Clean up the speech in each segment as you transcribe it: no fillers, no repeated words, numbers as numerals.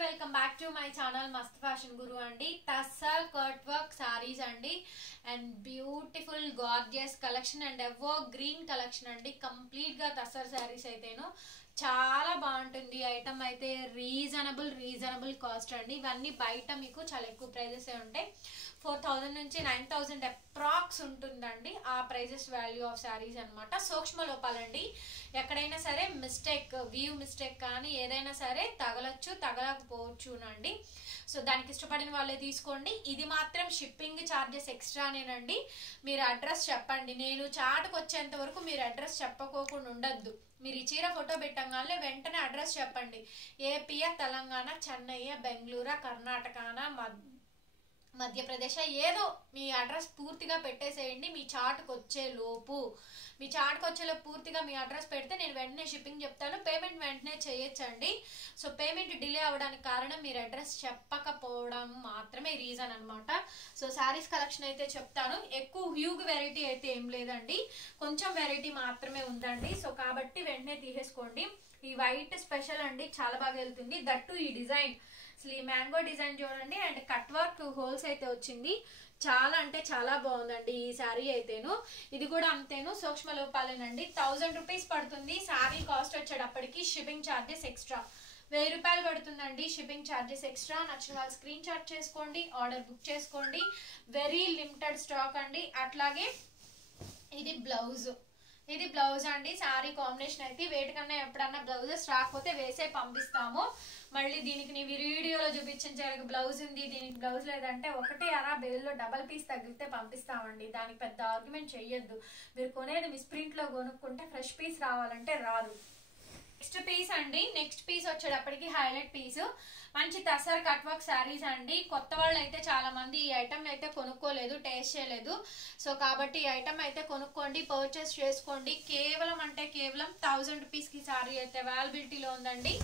Welcome back to my channel Mast fashion guru అండి. Tussar cut work saris అండి and beautiful gorgeous collection and ఎవో green collection అండి. Complete గా టస్సర్ సారీస్ అయితేను చాలా బాగుంటుంది. ఐటమ్ అయితే రీజనబుల్ కాస్ట్ అండి. ఇవన్నీ బయట మీకు చాలా ఎక్కువ ప్రైజెస్ ఉంటాయి. 4000 నుంచి 9000 అప్రాక్స్ ఉంటుందండి ఆ ప్రైజెస్ వాల్యూ ఆఫ్ శారీస్ అనమాట. సూక్ష్మ లోపాలండి. ఎక్కడైనా సరే మిస్టేక్ వ్యూ మిస్టేక్ కానీ ఏదైనా సరే తగలచ్చు తగలకపోవచ్చు అండి. సో దానికి ఇష్టపడిన వాళ్ళే తీసుకోండి. ఇది మాత్రం షిప్పింగ్ ఛార్జెస్ ఎక్స్ట్రానేనండి. మీరు అడ్రస్ చెప్పండి. నేను చాటుకు వచ్చేంత వరకు మీరు అడ్రస్ చెప్పకోకుండా ఉండద్దు. మీరు ఈ చీర ఫోటో పెట్టగానే వెంటనే అడ్రస్ చెప్పండి. ఏపీయా, తెలంగాణ, చెన్నై, బెంగళూరు, కర్ణాటకనా, మధ్యప్రదేశ్, ఏదో మీ అడ్రస్ పూర్తిగా పెట్టేసేయండి. మీ చాటుకు వచ్చేలోపు పూర్తిగా మీ అడ్రస్ పెడితే నేను వెంటనే షిప్పింగ్ చెప్తాను. పేమెంట్ వెంటనే చేయొచ్చండి. సో పేమెంట్ డిలే అవడానికి కారణం మీరు అడ్రస్ చెప్పకపోవడం మాత్రమే రీజన్ అనమాట. సో శారీస్ కలెక్షన్ అయితే చెప్తాను. ఎక్కువ హ్యూగ్ వెరైటీ అయితే ఏం లేదండి, కొంచెం వెరైటీ మాత్రమే ఉందండి. సో కాబట్టి వెంటనే తీసేసుకోండి. ఈ వైట్ స్పెషల్ అండి, చాలా బాగా వెళ్తుంది. దట్టు ఈ డిజైన్ అసలు ఈ మ్యాంగో డిజైన్ చూడండి. అండ్ కట్ వర్క్ హోల్స్ అయితే వచ్చింది. చాలా అంటే చాలా బాగుందండి ఈ శారీ అయితేను. ఇది కూడా అంతేను, సూక్ష్మ లోపాలేనండి. 1000 రూపీస్ పడుతుంది. శారీ కాస్ట్ వచ్చేటప్పటికి షిప్పింగ్ ఛార్జెస్ ఎక్స్ట్రా 1000 రూపాయలు పడుతుందండి. Shipping charges extra. నచ్చిన వాళ్ళు స్క్రీన్ షాట్ చేసుకోండి, ఆర్డర్ బుక్ చేసుకోండి. వెరీ లిమిటెడ్ స్టాక్ అండి. అట్లాగే ఇది బ్లౌజ్ అండి. శారీ కాంబినేషన్ అయితే వేటికన్నా ఎప్పుడన్నా బ్లౌజెస్ రాకపోతే వేసే పంపిస్తాము. మళ్ళీ దీనికి నీ వీడియోలో చూపించిన బ్లౌజ్ ఉంది, దీనికి బ్లౌజ్ లేదంటే ఒకటే అరా బేల్లో డబల్ పీస్ తగ్గితే పంపిస్తామండి. దానికి పెద్ద ఆర్గ్యుమెంట్ చెయ్యొద్దు. మీరు కొనేది మిస్ప్రింట్ లో కొనుక్కుంటే ఫ్రెష్ పీస్ రావాలంటే రాదు. నెక్స్ట్ పీస్ అండి. నెక్స్ట్ పీస్ వచ్చేటప్పటికి హైలైట్ పీస్, మంచి టస్సర్ కట్ వర్క్ శారీస్ అండి. కొత్త వాళ్ళు అయితే చాలా మంది ఈ ఐటమ్ అయితే కొనుక్కోలేదు, టేస్ట్ చేయలేదు. సో కాబట్టి ఈ ఐటమ్ అయితే కొనుక్కోండి, పర్చేస్ చేసుకోండి. కేవలం 1000 రూపీస్ కి శారీ అయితే అవైలబిలిటీలో ఉందండి.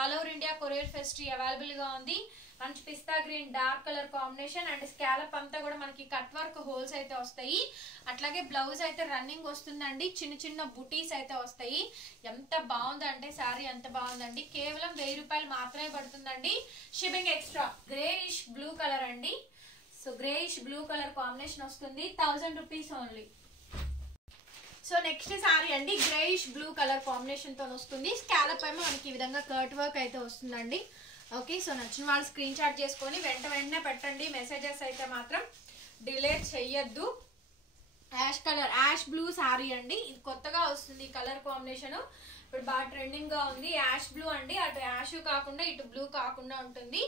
All over India courier facility available గా ఉంది. మంచి pista green dark colour combination and scallop అంతా కూడా మనకి కట్ వర్క్ హోల్స్ అయితే వస్తాయి. అట్లాగే బ్లౌజ్ అయితే రన్నింగ్ వస్తుందండి. చిన్న బుటీస్ అయితే వస్తాయి. ఎంత బాగుందంటే శారీ ఎంత బాగుందండి. కేవలం 1000 రూపాయలు మాత్రమే పడుతుందండి. Shipping extra. Greyish blue colour అండి. So greyish blue colour combination వస్తుంది. 1000 rupees only. So next sari అండి, గ్రేయిష్ బ్లూ కలర్ కాంబినేషన్ తో వస్తుంది. స్కాలప్ ఏమో మనకి ఈ విధంగా కర్ట్ వర్క్ అయితే వస్తుందండి. ఓకే, సో నచ్చిన వాళ్ళు స్క్రీన్ షాట్ చేసుకొని వెంటనే పెట్టండి. మెసేజెస్ అయితే మాత్రం డిలీట్ చెయ్యొద్దు. యాష్ బ్లూ శారీ అండి. ఇది కొత్తగా వస్తుంది కలర్ కాంబినేషన్. ఇప్పుడు బాగా ట్రెండింగ్ గా ఉంది. యాష్ బ్లూ అండి. అటు యాష్ కాకుండా ఇటు బ్లూ కాకుండా ఉంటుంది.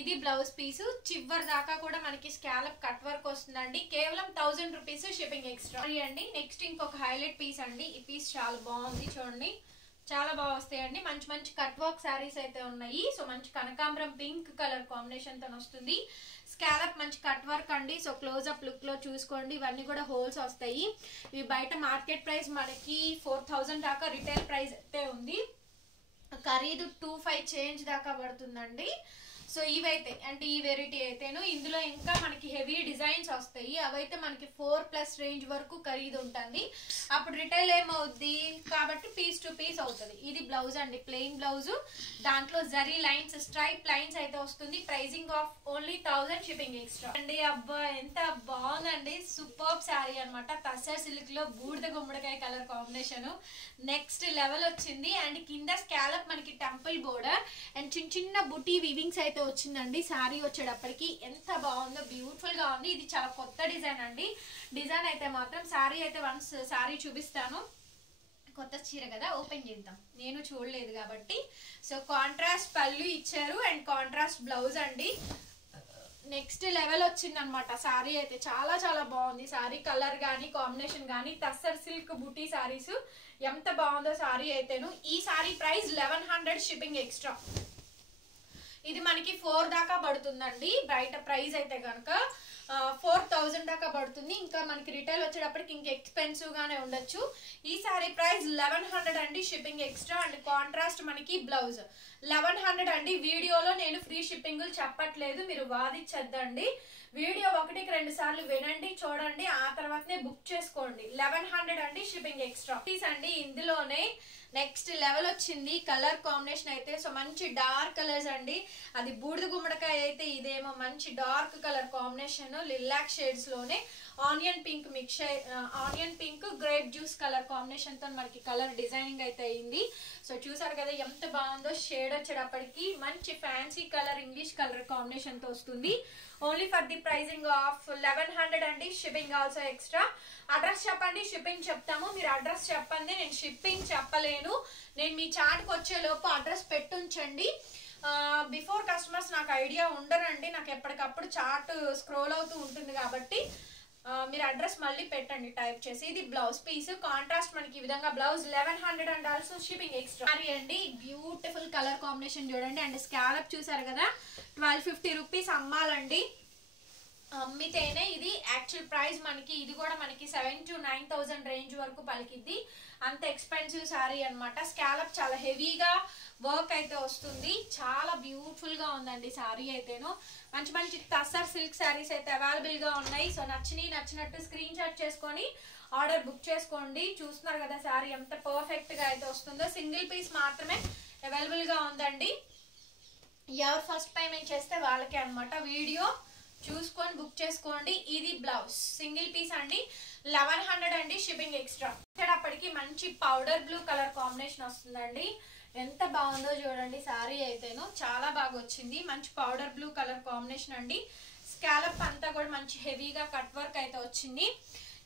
ఇది బ్లౌజ్ పీస్. చివరి దాకా కూడా మనకి స్కాలప్ కట్ వర్క్ వస్తుందండి. కేవలం 1000 రూపీస్ షిప్పింగ్ ఎక్స్ట్రా అండి. నెక్స్ట్ ఇంకొక హైలైట్ పీస్ అండి. ఈ పీస్ చాలా బాగుంది చూడండి, చాలా బాగా వస్తాయండి. మంచి కట్ వర్క్ శారీస్ అయితే ఉన్నాయి. సో మంచి కనకాంబరం పింక్ కలర్ కాంబినేషన్ తో వస్తుంది. స్కాలప్ మంచి కట్ వర్క్ అండి. సో క్లోజ్అప్ లుక్ లో చూసుకోండి. ఇవన్నీ కూడా హోల్స్ వస్తాయి. ఇవి బయట మార్కెట్ ప్రైస్ మనకి 4000 దాకా రిటైల్ ప్రైస్ అయితే ఉంది. ఖరీదు 25 చేంజ్ దాకా పడుతుందండి. సో ఇవైతే అంటే ఈ వెరైటీ అయితేను. ఇందులో ఇంకా మనకి హెవీ డిజైన్స్ వస్తాయి. అవైతే మనకి 4+ రేంజ్ వరకు ఖరీదు ఉంటుంది. అప్పుడు రిటైల్ ఏమవుద్ది కాబట్టి పీస్ టు పీస్ అవుతుంది. ఇది బ్లౌజ్ అండి, ప్లెయిన్ బ్లౌజ్. దాంట్లో జరీ లైన్స్, స్ట్రైప్ లైన్స్ అయితే వస్తుంది. Pricing of only 1000, shipping extra అండి. అబ్బా ఎంత బాగుందండి. సూపర్ శారీ అనమాట. టస్సర్ సిల్క్ లో బూడిద గుమ్మడికాయ కలర్ కాంబినేషన్ నెక్స్ట్ లెవెల్ వచ్చింది. అండ్ కింద స్కాలప్ మనకి టెంపుల్ బోర్డర్ అండ్ చిన్న బుటీ వివింగ్స్ అయితే వచ్చిందండి. శారీ వచ్చేటప్పటికి ఎంత బాగుందో, బ్యూటిఫుల్ గా ఉంది. ఇది చాలా కొత్త డిజైన్ అండి. డిజైన్ అయితే మాత్రం శారీ అయితే వన్స్ శారీ చూపిస్తాను. కొత్త చీర కదా, ఓపెన్ చేద్దాం. నేను చూడలేదు కాబట్టి. సో కాంట్రాస్ట్ పళ్ళు ఇచ్చారు అండ్ కాంట్రాస్ట్ బ్లౌజ్ అండి. నెక్స్ట్ లెవెల్ వచ్చింది అనమాట. శారీ అయితే చాలా బాగుంది. శారీ కలర్ గానీ కాంబినేషన్ గానీ టస్సర్ సిల్క్ బుటీ శారీస్ ఎంత బాగుందో శారీ అయితేను. ఈ శారీ ప్రైస్ 1100, షిప్పింగ్ ఎక్స్ట్రా. ఇది మనకి 4 దాకా పడుతుందండి. బయట ప్రైస్ అయితే కనుక 4000 దాకా పడుతుంది. ఇంకా మనకి రిటైల్ వచ్చేటప్పటికి ఇంకా ఎక్స్పెన్సివ్ గానే ఉండొచ్చు. ఈ సారీ ప్రైస్ 1100 అండి, షిప్పింగ్ ఎక్స్ట్రా. అండ్ కాంట్రాస్ట్ మనకి బ్లౌజ్ 1100 అండి. వీడియోలో నేను ఫ్రీ షిప్పింగ్ చెప్పట్లేదు, మీరు వాదించద్దండి. వీడియో 1-2 సార్లు వినండి, చూడండి, ఆ తర్వాతనే బుక్ చేసుకోండి. 1100 అండి, షిప్పింగ్ ఎక్స్ట్రా. అండి ఇందులోనే నెక్స్ట్ లెవెల్ వచ్చింది కలర్ కాంబినేషన్ అయితే. సో మంచి డార్క్ కలర్స్ అండి, అది బూడిద గుమ్మడికాయ అయితే, ఇదేమో మంచి dark colour combination lilac shades లోనే onion pink mix, onion pink grape juice colour combination తో మనకి కలర్ డిజైనింగ్ అయితే అయింది. సో చూసారు కదా ఎంత బాగుందో. షేడ్ వచ్చేటప్పటికి మంచి fancy colour English colour combination తో వస్తుంది. Only for the pricing of 1100 అండి. Shipping also extra. అడ్రస్ చెప్పండి, షిప్పింగ్ చెప్తాము. మీరు అడ్రస్ చెప్పండి, నేను షిప్పింగ్ చెప్పలేను. నేను మీ చాట్కి వచ్చే లోపు అడ్రస్ పెట్టుంచండి. బిఫోర్ కస్టమర్స్ నాకు ఐడియా ఉండరండి, నాకు ఎప్పటికప్పుడు చాట్ స్క్రోల్ అవుతూ ఉంటుంది కాబట్టి మీరు అడ్రస్ మళ్ళీ పెట్టండి టైప్ చేసి. ఇది బ్లౌజ్ పీస్ కాంట్రాస్ట్ మనకి ఈ విధంగా blouse 1100 and also shipping extra. Sorry అండి, బ్యూటిఫుల్ కలర్ కాంబినేషన్ చూడండి. అండ్ స్కాలప్ చూసారు కదా 1250 రూపీస్ అమ్మాలండి. అమ్మితేనే ఇది యాక్చువల్ ప్రైస్ మనకి. ఇది కూడా మనకి 7,000 to 9,000 రేంజ్ వరకు పలికిద్ది. అంత ఎక్స్పెన్సివ్ శారీ అనమాట. స్కాలప్ చాలా హెవీగా వర్క్ అయితే వస్తుంది. చాలా బ్యూటిఫుల్ గా ఉందండి శారీ అయితేను. మంచి మంచి టస్సర్ సిల్క్ శారీస్ అయితే అవైలబుల్ గా ఉన్నాయి. సో నచ్చినట్టు స్క్రీన్ షాట్ చేసుకొని ఆర్డర్ బుక్ చేసుకోండి. చూస్తున్నారు కదా శారీ ఎంత పర్ఫెక్ట్ గా అయితే వస్తుందో. సింగిల్ పీస్ మాత్రమే అవైలబుల్ గా ఉందండి. ఎవరు ఫస్ట్ పేమెంట్ చేస్తే వాళ్ళకే అనమాట. వీడియో చూసుకొని బుక్ చేసుకోండి. ఇది బ్లౌజ్ సింగిల్ పీస్ అండి, 1100 అండి, షిప్పింగ్ ఎక్స్ట్రా. వచ్చేటప్పటికి మంచి పౌడర్ బ్లూ కలర్ కాంబినేషన్ వస్తుందండి. ఎంత బాగుందో చూడండి శారీ అయితేను, చాలా బాగా వచ్చింది. మంచి పౌడర్ బ్లూ కలర్ కాంబినేషన్ అండి. స్కాలప్ అంతా కూడా మంచి హెవీగా కట్ వర్క్ అయితే వచ్చింది.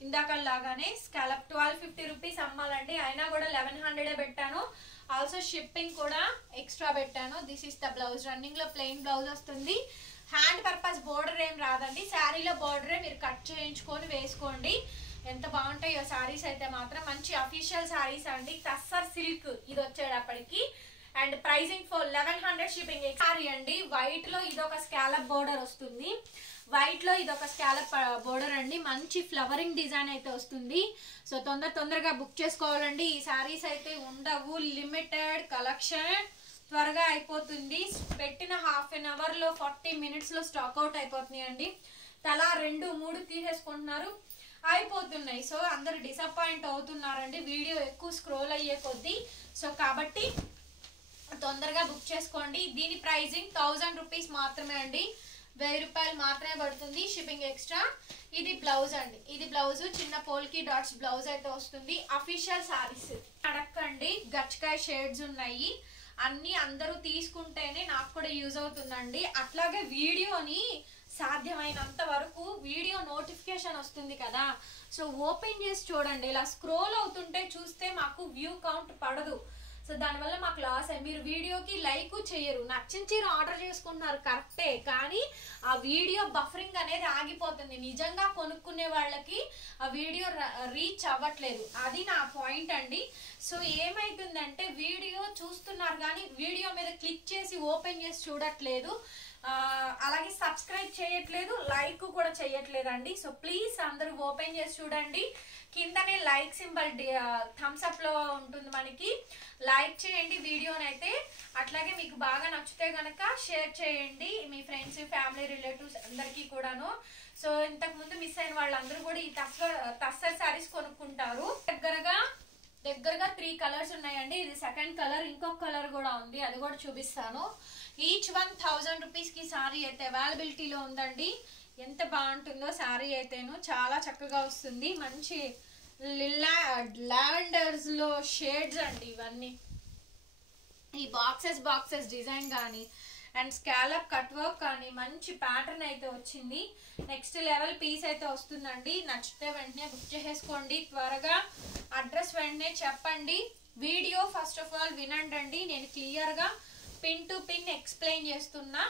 ఇందాక లాగానే స్కాలప్ 1250 రూపీస్ అమ్మాలండి, అయినా కూడా 1100 పెట్టాను. ఆల్సో షిప్పింగ్ కూడా ఎక్స్ట్రా పెట్టాను. This is the blouse. Running లో ప్లెయిన్ బ్లౌజ్ వస్తుంది. హ్యాండ్ పర్పస్ బోర్డర్ ఏం రాదండి, శారీలో బోర్డరే మీరు కట్ చేయించుకొని వేసుకోండి. ఎంత బాగుంటాయో శారీస్ అయితే మాత్రం. మంచి అఫీషియల్ శారీస్ అండి, టస్సర్ సిల్క్ ఇది వచ్చేటప్పటికి. And pricing for 1100 shipping. Sorry అండి, వైట్ లో ఇదొక స్కాలప్ బోర్డర్ వస్తుంది. వైట్ లో ఇదొక స్కాలప్ బోర్డర్ అండి. మంచి ఫ్లవరింగ్ డిజైన్ అయితే వస్తుంది. సో తొందరగా బుక్ చేసుకోవాలండి. ఈ శారీస్ అయితే ఉండవు, లిమిటెడ్ కలెక్షన్, త్వరగా అయిపోతుంది. పెట్టిన హాఫ్ అన్ అవర్ లో 40 minutes లో స్టాక్ అవుట్ అయిపోతున్నాయి అండి. తలా 2-3 తీసేసుకుంటున్నారు, అయిపోతున్నాయి. సో అందరు డిసప్పాయింట్ అవుతున్నారండి వీడియో ఎక్కువ స్క్రోల్ అయ్యే కొద్దీ. సో కాబట్టి తొందరగా బుక్ చేసుకోండి. దీని ప్రైజింగ్ 1000 రూపీస్ మాత్రమే అండి, 1000 రూపాయలు మాత్రమే పడుతుంది, షిప్పింగ్ ఎక్స్ట్రా. ఇది బ్లౌజ్ అండి, ఇది బ్లౌజ్ చిన్న పోల్కి డాట్స్ బ్లౌజ్ అయితే వస్తుంది. అఫీషియల్ సారీస్ అడక్కండి, గచ్చకాయ షేడ్స్ ఉన్నాయి అన్ని. అందరూ తీసుకుంటేనే నాకు కూడా యూజ్ అవుతుందండి. అట్లాగే వీడియోని సాధ్యమైనంత వరకు వీడియో నోటిఫికేషన్ వస్తుంది కదా, సో ఓపెన్ చేసి చూడండి. ఇలా స్క్రోల్ అవుతుంటే చూస్తే మాకు వ్యూ కౌంట్ పడదు. సో దానివల్ల మాకు లాస్. మీరు వీడియోకి లైక్ చేయరు, నచ్చిన చీర ఆర్డర్ చేసుకుంటున్నారు కరెక్టే, కానీ ఆ వీడియో బఫరింగ్ అనేది ఆగిపోతుంది. నిజంగా కొనుక్కునే వాళ్ళకి ఆ వీడియో రీచ్ అవ్వట్లేదు, అది నా పాయింట్ అండి. సో ఏమైతుందంటే వీడియో చూస్తున్నారు కానీ వీడియో మీద క్లిక్ చేసి ఓపెన్ చేసి చూడట్లేదు, అలాగే సబ్స్క్రైబ్ చేయట్లేదు, లైక్ కూడా చేయట్లేదండి. సో ప్లీజ్ అందరూ ఓపెన్ చేసి చూడండి. కిందనే లైక్ సింబల్ థమ్స్ అప్ లో ఉంటుంది, మనకి లైక్ చేయండి వీడియోనైతే. అట్లాగే మీకు బాగా నచ్చితే గనక షేర్ చేయండి మీ ఫ్రెండ్స్, ఫ్యామిలీ, రిలేటివ్స్ అందరికీ కూడాను. సో ఇంతకు ముందు మిస్ అయిన వాళ్ళందరూ కూడా ఈ టస్సర్ శారీస్ కొనుక్కుంటారు. దగ్గరగా 3 కలర్స్ ఉన్నాయండి. ఇది సెకండ్ కలర్, ఇంకొక కలర్ కూడా ఉంది, అది కూడా చూపిస్తాను. ఈచ్ 1000 రూపీస్ కి శారీ అయితే అవైలబిలిటీలో ఉందండి. ఎంత బాగుంటుందో శారీ అయితేను, చాలా చక్కగా వస్తుంది. మంచి లావెండర్స్ లో షేడ్స్ అండి ఇవన్నీ. ఈ బాక్సెస్ డిజైన్ కానీ అండ్ స్కాలప్ కట్ వర్క్ కానీ మంచి ప్యాటర్న్ అయితే వచ్చింది. నెక్స్ట్ లెవెల్ పీస్ అయితే వస్తుందండి. నచ్చితే వెంటనే బుక్ చేసేసుకోండి త్వరగా. అడ్రస్ వెంటనే చెప్పండి. వీడియో ఫస్ట్ ఆఫ్ ఆల్ వినండి, నేను క్లియర్ గా పిన్ టు పిన్ ఎక్స్ప్లెయిన్ చేస్తున్నా.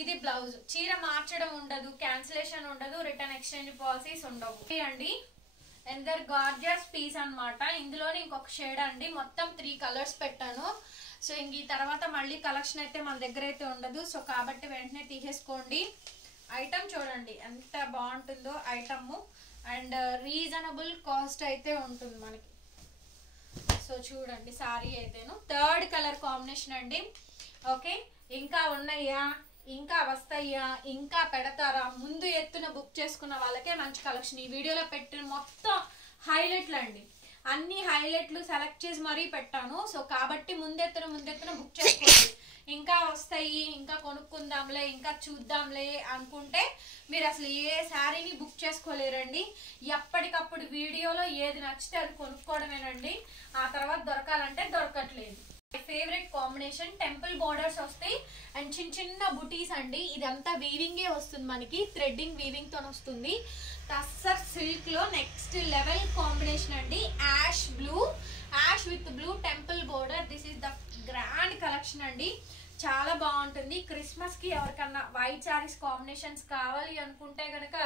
ఇది బ్లౌజ్. చీర మార్చడం ఉండదు, క్యాన్సిలేషన్ ఉండదు, రిటర్న్ ఎక్స్చేంజ్ పాలసీస్ ఉండవు అండి. ఎందర్ గార్జియస్ పీస్ అన్నమాట. ఇందులోనే ఇంకొక షేడ్ అండి. మొత్తం 3 కలర్స్ పెట్టాను. సో ఇంక ఈ తర్వాత మళ్ళీ కలెక్షన్ అయితే మన దగ్గర అయితే ఉండదు. సో కాబట్టి వెంటనే తీసేసుకోండి. ఐటమ్ చూడండి ఎంత బాగుంటుందో ఐటమ్, అండ్ రీజనబుల్ కాస్ట్ అయితే ఉంటుంది మనకి. సో చూడండి సారీ అయితేను థర్డ్ కలర్ కాంబినేషన్ అండి. ఓకే, ఇంకా ఉన్నాయా, ఇంకా వస్తాయా, ఇంకా పెడతారా? ముందు ఎత్తున బుక్ చేసుకున్న వాళ్ళకే మంచి కలెక్షన్. ఈ వీడియోలో పెట్టిన మొత్తం హైలైట్లు అండి. అన్ని హైలైట్లు సెలెక్ట్ చేసి మరీ పెట్టాను. సో కాబట్టి ముందెత్తున బుక్ చేసుకోండి. ఇంకా వస్తాయి, ఇంకా కొనుక్కుందాంలే, ఇంకా చూద్దాంలే అనుకుంటే మీరు అసలు ఏ శారీని బుక్ చేసుకోలేరండి. ఎప్పటికప్పుడు వీడియోలో ఏది నచ్చితే అది కొనుక్కోవడమేనండి. ఆ తర్వాత దొరకాలంటే దొరకట్లేదు. ఫేవరెట్ కాంబినేషన్ టెంపుల్ బోర్డర్స్ వస్తాయి అండ్ చిన్న బుటీస్ అండి. ఇదంతా వీవింగే వస్తుంది, మనకి థ్రెడ్డింగ్ వీవింగ్ తో వస్తుంది. టస్సర్ సిల్క్ లో నెక్స్ట్ లెవెల్ కాంబినేషన్ అండి. Ash with blue temple border. This is the grand collection అండి. చాలా బాగుంటుంది. క్రిస్మస్ కి ఎవరికన్నా వైట్ శారీస్ కాంబినేషన్స్ కావాలి అనుకుంటే గనక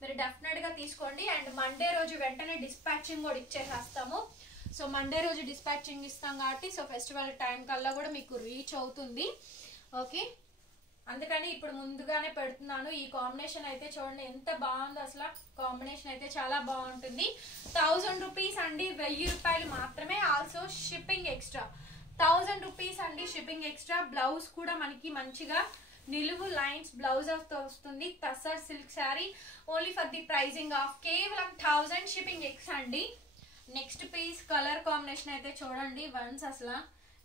మీరు డెఫినెట్ గా తీసుకోండి. అండ్ మండే రోజు వెంటనే డిస్పాచింగ్ కూడా ఇచ్చేసేస్తాము. సో మండే రోజు డిస్పాచింగ్ ఇస్తాం కాబట్టి సో ఫెస్టివల్ టైం కల్లా కూడా మీకు రీచ్ అవుతుంది. ఓకే, అందుకని ఇప్పుడు ముందుగానే పెడుతున్నాను. ఈ కాంబినేషన్ అయితే చూడండి ఎంత బాగుందో, అసలు కాంబినేషన్ అయితే చాలా బాగుంటుంది. 1000 రూపీస్ అండి, 1000 రూపాయలు మాత్రమే. ఆల్సో షిప్పింగ్ ఎక్స్ట్రా 1000 రూపీస్ అండి, షిప్పింగ్ ఎక్స్ట్రా. బ్లౌజ్ కూడా మనకి మంచిగా నిలువు లైన్స్ బ్లౌజ్ తో వస్తుంది. Tussar silk sari only for the pricing of కేవలం 1000, షిప్పింగ్ ఎక్స్ట్రా అండి. నెక్స్ట్ పీస్ కలర్ కాంబినేషన్ అయితే చూడండి వన్స్, అసలు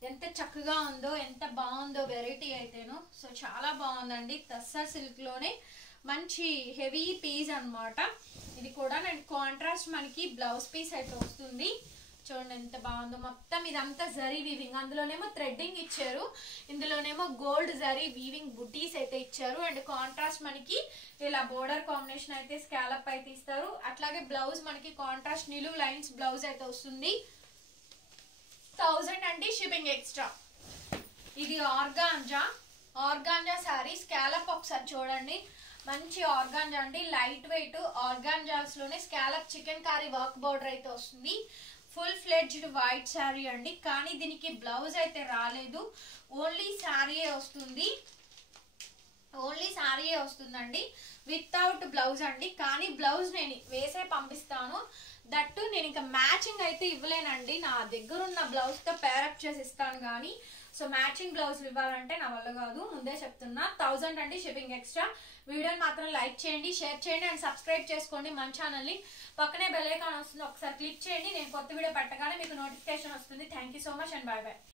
ఎంత చక్కగా ఉందో, ఎంత బాగుందో వెరైటీ అయితేను. సో చాలా బాగుందండి. టస్సర్ సిల్క్ లోనే మంచి హెవీ పీస్ అన్నమాట. ఇది కూడా నేను కాంట్రాస్ట్ మనకి బ్లౌజ్ పీస్ అయితే వస్తుంది. చూడండి ఎంత బాగుందో. మొత్తం ఇదంతా జరీ వీవింగ్, అందులోనేమో థ్రెడ్డింగ్ ఇచ్చారు, ఇందులోనేమో గోల్డ్ జరీ వీవింగ్ బుటీస్ అయితే ఇచ్చారు. అండ్ కాంట్రాస్ట్ మనకి ఇలా బోర్డర్ కాంబినేషన్ అయితే స్కాలప్ అయితే ఇస్తారు. అట్లాగే బ్లౌజ్ మనకి కాంట్రాస్ట్ నిలువు లైన్స్ బ్లౌజ్ అయితే వస్తుంది. 1000 అండి, షిప్పింగ్ ఎక్స్ట్రా. ఇది ఆర్గాంజా శారీ స్కాలప్. ఒకసారి చూడండి, మంచి ఆర్గాంజా అండి, లైట్ వెయిట్ ఆర్గాంజాస్ లోనే scallop chikankari work border అయితే వస్తుంది. ఫుల్ ఫ్లెడ్జ్డ్ వైట్ శారీ అండి, కానీ దీనికి బ్లౌజ్ అయితే రాలేదు, ఓన్లీ శారీయే వస్తుందండి వితౌట్ బ్లౌజ్ అండి. కానీ బ్లౌజ్ నేను వేసే పంపిస్తాను. దట్టు నేను ఇంకా మ్యాచింగ్ అయితే ఇవ్వలేనండి, నా దగ్గర ఉన్న బ్లౌజ్ తో పేరప్ చేసి ఇస్తాను. కానీ సో మ్యాచింగ్ బ్లౌజ్ ఇవ్వాలంటే నా వల్ల కాదు, ముందే చెప్తున్నా. 1000 అండి, షిప్పింగ్ ఎక్స్ట్రా. వీడియోని మాత్రం లైక్ చేయండి, షేర్ చేయండి అండ్ సబ్స్క్రైబ్ చేసుకోండి మన ఛానల్ని. పక్కనే బెల్ ఐకాన్ వస్తుంది, ఒకసారి క్లిక్ చేయండి. నేను కొత్త వీడియో పెట్టగానే మీకు నోటిఫికేషన్ వస్తుంది. Thank you so much and bye bye.